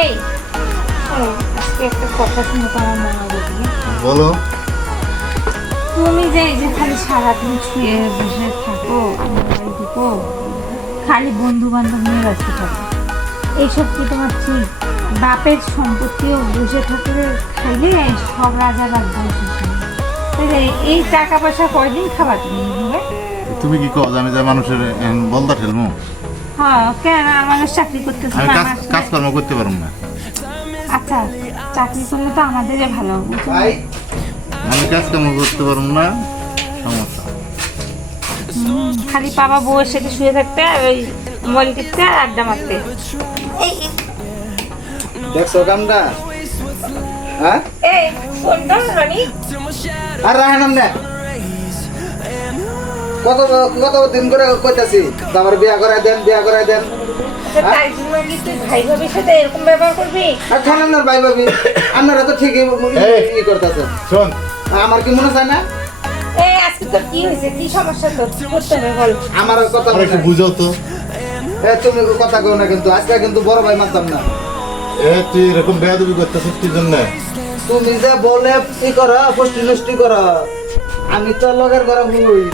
এই শোনো, আজকে একটা কথা শুনে তো আমার মনে হলো কি, বলো। তুমি যে এই যে খালি সারাদিন শুয়ে বসে থাকো, মোবাইল টিপো, খালি বন্ধু বান্ধব নিয়ে ব্যস্ত থাকো, এইসব কি তোমার ঠিক? বাপের সম্পত্তিও বসে থাকলে খাইলে সব রাজা রাখবো শেষে। এই টাকা পয়সা কয়দিন খাবা তুমি এইভাবে? তুমি কি কও আমি যে মানুষের বলদা ঠেলমু? হ্যাঁ, কেন আমার চাকরি করতেছো আমি না? কাজকর্ম করতে পারবো না। আচ্ছা, চাকরি করলে তো আমাদেরই ভালো, বুঝছো? আমি কাজকর্ম করতে পারবো না, সমস্যা। খালি বাবা বউয়ের সাথে শুয়ে থাকতে আর ওই মোবাইল টিপতে আর আড্ডা মারতে। দেখছো কামটা? হ্যাঁ, এই কোনটা রানী? আর রাহেন না কত কত দিন করে কইতাছি আমার বিয়া করাই দেন, বিয়া করাই দেন। তাই জন্য কি তুই ভাই ভাবির সাথে এরকম ব্যবহার করবি? আর খান আপনার ভাই ভাবি, আপনারা তো ঠিকই ই করতেছেন। শোন, আমার কি মনে চায় না? এই আজকে তোর কি হয়েছে? কি সমস্যা তোর? কি করতে হবে বল? আমার কথা আর একটু বুঝাও তো। তুমি কথা কও না, কিন্তু আজকে কিন্তু বড় ভাই মানতাম না। তুই এরকম বেয়াদবি করতেছিস কি জন্য? তুমি যে বলে ই করো, পুষ্টি নষ্টি করো, আমি তো লগের ঘরে হুই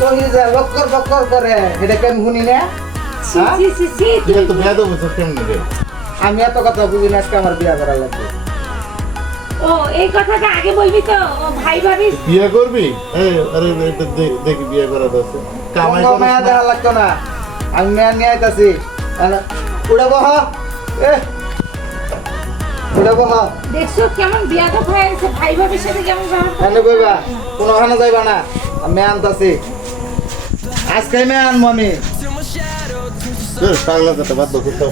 সহি যে বক্কর বক্কর করে, এটা কেন শুনি না? ছি ছি ছি ছি। তুই তো বেয়াদব হচ্ছিস কেমন রে? আমি এত কথা বুঝি না, আজকে আমার বিয়া করা লাগবে। ও এই কথাটা আগে বলবি তো। ও ভাই ভাবি বিয়ে করবি? আরে এটা দেখি বিয়ে করা আছে। কামাই কোনো মেয়া দেখা লাগতো না, আমি মেয়া নিয়ে আইতাছি। উড়ে বহ, উড়ে বহ। দেখছো কেমন বিয়াদব হয়ে গেছে? ভাই ভাবির সাথে কেমন ব্যবহার করে? এনে কইবা কোনো ওখানে যাইবা না, আমি মেয়া আনতাছি। আজকে মেয়া আনবো আমি। পাগলা কথা বাদ দাও তো।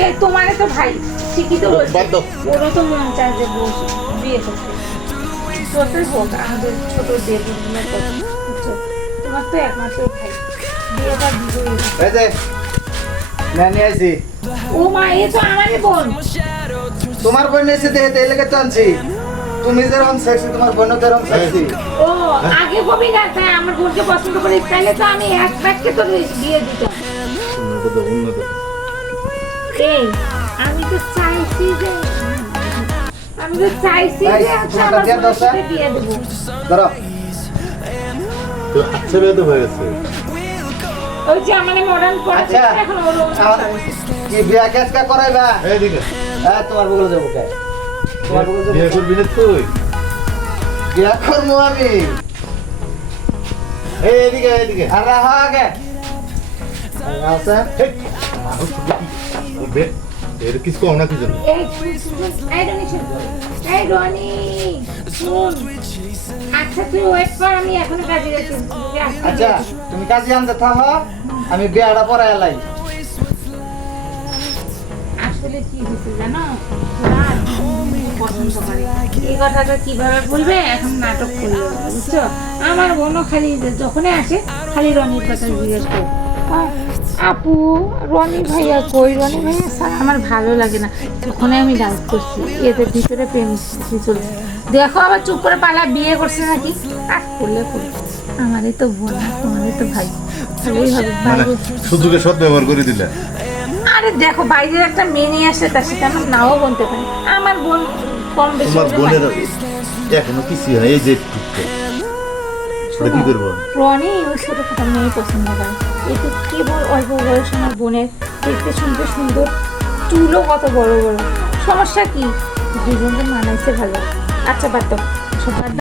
এ তোমারে তো ভাই ঠিকই তো বলছে। বাদ দাও। ওরও তো মন চায় যে বউ বিয়ে করতে। তোদের হোক, আমাদের ছোট দেবুনের কথা, বুঝছো? তোমার তো একমাত্র ভাই, বিয়েটা দিবই। এই যে মেয়া নিয়ে আইছি। ও মা, এ তো আমারই বোন। তোমার বোন এসে দেখে এই লেগে তো আনছি। তুমি যেরকম সেক্সি, তোমার বোনও তেরকম সেক্সি। ও আগে কবি না, তাই আমার বোনকে পছন্দ করি, তাহলে তো আমি এক ব্যাগকে তোর বিয়ে দিতাম। এই আমি তো চাইছি যে এই, আচ্ছা তোমারটা আমার দিয়ে দাও, বোনের সাথে স্যার। বিয়ে দেবো। ধরো। তো আচ্ছা বেয়াদব হয়ে গেছে। ওই যে আমার মডার্ন পড়া আচ্ছা, এখন ওর কি বিয়া কেসকা করাইবা? এইদিকে হ্যাঁ, তোমার বগলে যাবো কে? তোমার বগলে যাবো। বিয়ে করবি না তুই? বিয়া করবো আমি। এইদিকে এইদিকে। আর রাহা আগে। আচ্ছা, এর কিছু কম না কি জন্য? এই রনি শুন, এই রনি শুন। আচ্ছা তুই ওয়েট কর, আমি এখনো কাজে যাচ্ছি। আচ্ছা, তুমি কাজে আনতে থাকো, আমি বিয়াটা পরে এলাই। আসলে কি হয়েছে জানো, ওরা পছন্দ করে। এই কথাটা কিভাবে বলবে এখন নাটক করলো, বুঝছো? আমার বোনও খালি যখনই আসে খালি রনির কথা জিজ্ঞেস করে, আপু রনি ভাইয়া কই, রনি ভাইয়া স্যার আমার ভালো লাগে না। তখনই আমি ডাউট করছি এদের ভিতরে প্রেম চলছে। দেখো আবার চুপ করে পালা বিয়ে করছে নাকি। আর করলে করবে, আমারই তো বোন, তোমারই তো ভাই, ভালোই হবে। মানে সুযোগে সৎ ব্যবহার করে দিলে। আরে দেখো বাইরের একটা মেয়ে নিয়ে আসে, তার সাথে আমার নাও বলতে পারে। আমার বোন কম বেশি তোমার হলে বোনের পারে। এখনো কিছু হয়, এই যে টুকটা ওটা কি করবো? রনি ওই ছোটখাটো মেয়ে পছন্দ করে। একটু কেবল অল্প বয়স আমার বোনের, দেখতে শুনতে সুন্দর, চুলও কত বড় বড়। সমস্যা কি? দুজনকে মানাইছে ভালো। আচ্ছা বাদ দাও, সব বাদ দাও।